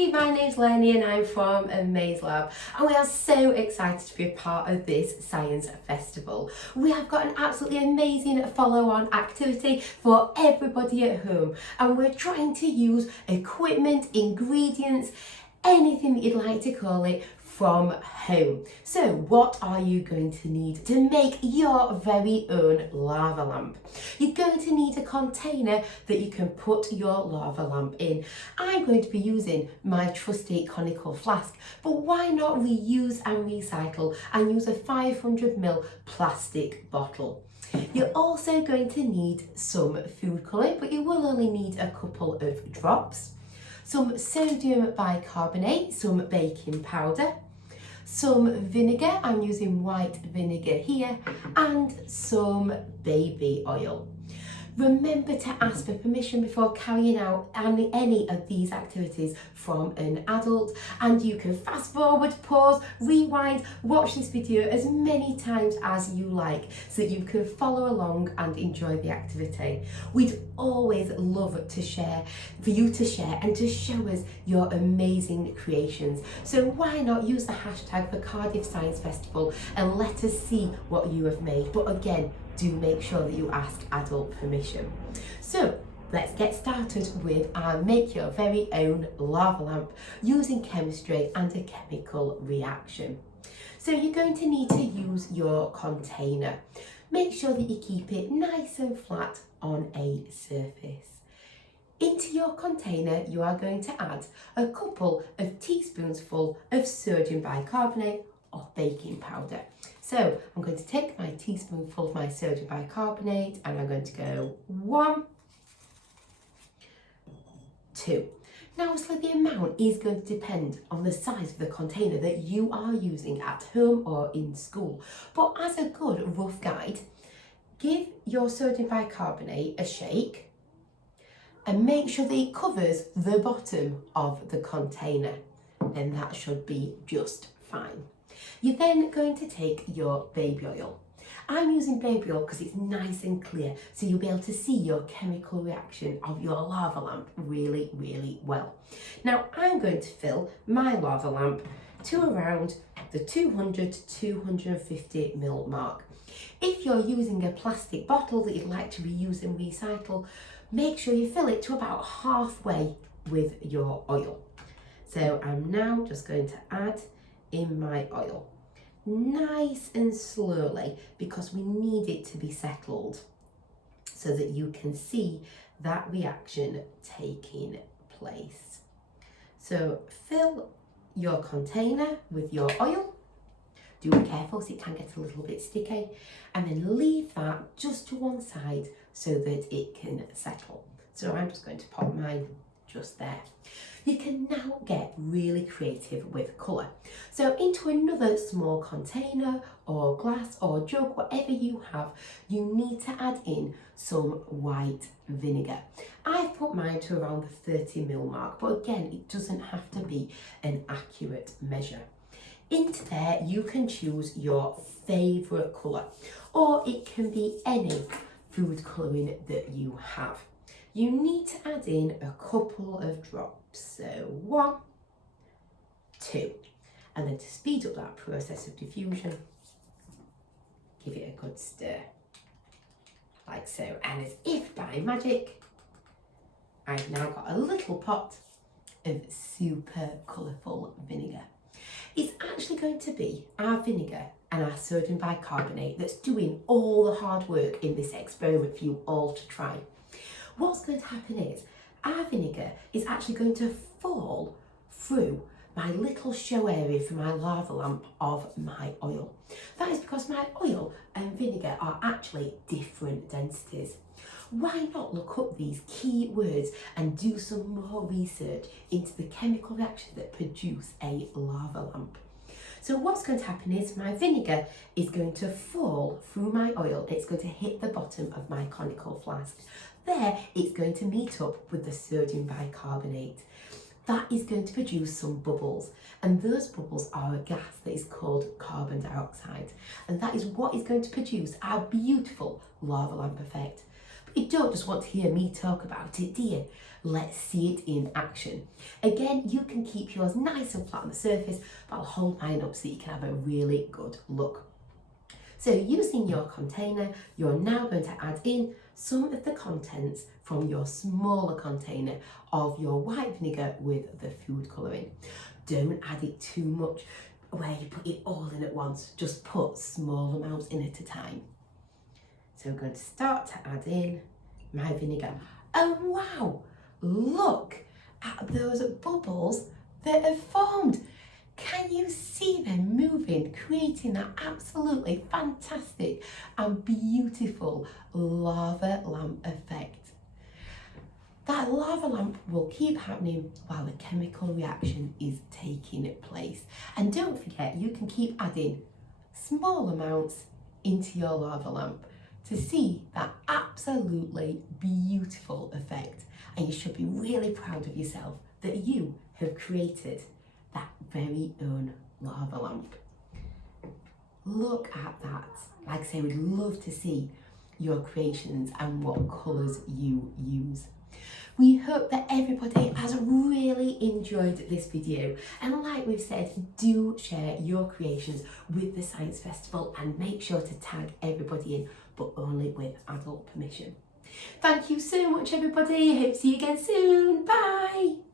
Hi, my name's Lenny and I'm from Amazelab, and we are so excited to be a part of this science festival. We have got an absolutely amazing follow-on activity for everybody at home, and we're trying to use equipment, ingredients, anything that you'd like to call it, from home. So what are you going to need to make your very own lava lamp? You're going to need a container that you can put your lava lamp in. I'm going to be using my trusty conical flask, but why not reuse and recycle and use a 500ml plastic bottle? You're also going to need some food colouring, but you will only need a couple of drops, some sodium bicarbonate, some baking powder, some vinegar, I'm using white vinegar here, and some baby oil. Remember to ask for permission before carrying out any of these activities from an adult, and you can fast forward, pause, rewind, watch this video as many times as you like so that you can follow along and enjoy the activity. We'd always love to share, for you to share and to show us your amazing creations. So why not use the hashtag for Cardiff Science Festival and let us see what you have made. But again, do make sure that you ask adult permission. So let's get started with our make your very own lava lamp using chemistry and a chemical reaction. So you're going to need to use your container. Make sure that you keep it nice and flat on a surface. Into your container you are going to add a couple of teaspoons full of sodium bicarbonate or baking powder. So I'm going to take my teaspoonful of my sodium bicarbonate and I'm going to go 1, 2. Now obviously the amount is going to depend on the size of the container that you are using at home or in school. But as a good rough guide, give your sodium bicarbonate a shake and make sure that it covers the bottom of the container. Then that should be just fine. You're then going to take your baby oil. I'm using baby oil because it's nice and clear, so you'll be able to see your chemical reaction of your lava lamp really, really well. Now I'm going to fill my lava lamp to around the 200 to 250 ml mark. If you're using a plastic bottle that you'd like to reuse and recycle, make sure you fill it to about halfway with your oil. So I'm now just going to add in my oil, nice and slowly, because we need it to be settled so that you can see that reaction taking place. So fill your container with your oil. Do be careful so it can get a little bit sticky, and then leave that just to one side so that it can settle. So I'm just going to pop mine just there. You can now get really creative with colour. So into another small container or glass or jug, whatever you have, you need to add in some white vinegar. I've put mine to around the 30ml mark, but again, it doesn't have to be an accurate measure. Into there, you can choose your favourite colour, or it can be any food colouring that you have. You need to add in a couple of drops, so 1, 2, and then to speed up that process of diffusion, give it a good stir, like so, and as if by magic, I've now got a little pot of super colourful vinegar. It's actually going to be our vinegar and our sodium bicarbonate that's doing all the hard work in this experiment for you all to try. What's going to happen is our vinegar is actually going to fall through my little show area for my lava lamp of my oil. That is because my oil and vinegar are actually different densities. Why not look up these key words and do some more research into the chemical reactions that produce a lava lamp? So what's going to happen is my vinegar is going to fall through my oil. It's going to hit the bottom of my conical flask. There, it's going to meet up with the sodium bicarbonate. That is going to produce some bubbles, and those bubbles are a gas that is called carbon dioxide, and that is what is going to produce our beautiful lava lamp effect. But you don't just want to hear me talk about it, do you? Let's see it in action. Again, you can keep yours nice and flat on the surface, but I'll hold mine up so you can have a really good look. So using your container, you're now going to add in some of the contents from your smaller container of your white vinegar with the food colouring. Don't add it too much where you put it all in at once. Just put small amounts in at a time. So I'm going to start to add in my vinegar. Oh wow, look at those bubbles that have formed. Can you see them moving, creating that absolutely fantastic and beautiful lava lamp effect? That lava lamp will keep happening while the chemical reaction is taking place. And don't forget, you can keep adding small amounts into your lava lamp to see that absolutely beautiful effect. And you should be really proud of yourself that you have created that very own lava lamp. Look at that. Like I say, we'd love to see your creations and what colours you use. We hope that everybody has really enjoyed this video, and like we've said, do share your creations with the Science Festival and make sure to tag everybody in, but only with adult permission. Thank you so much everybody, hope to see you again soon, bye!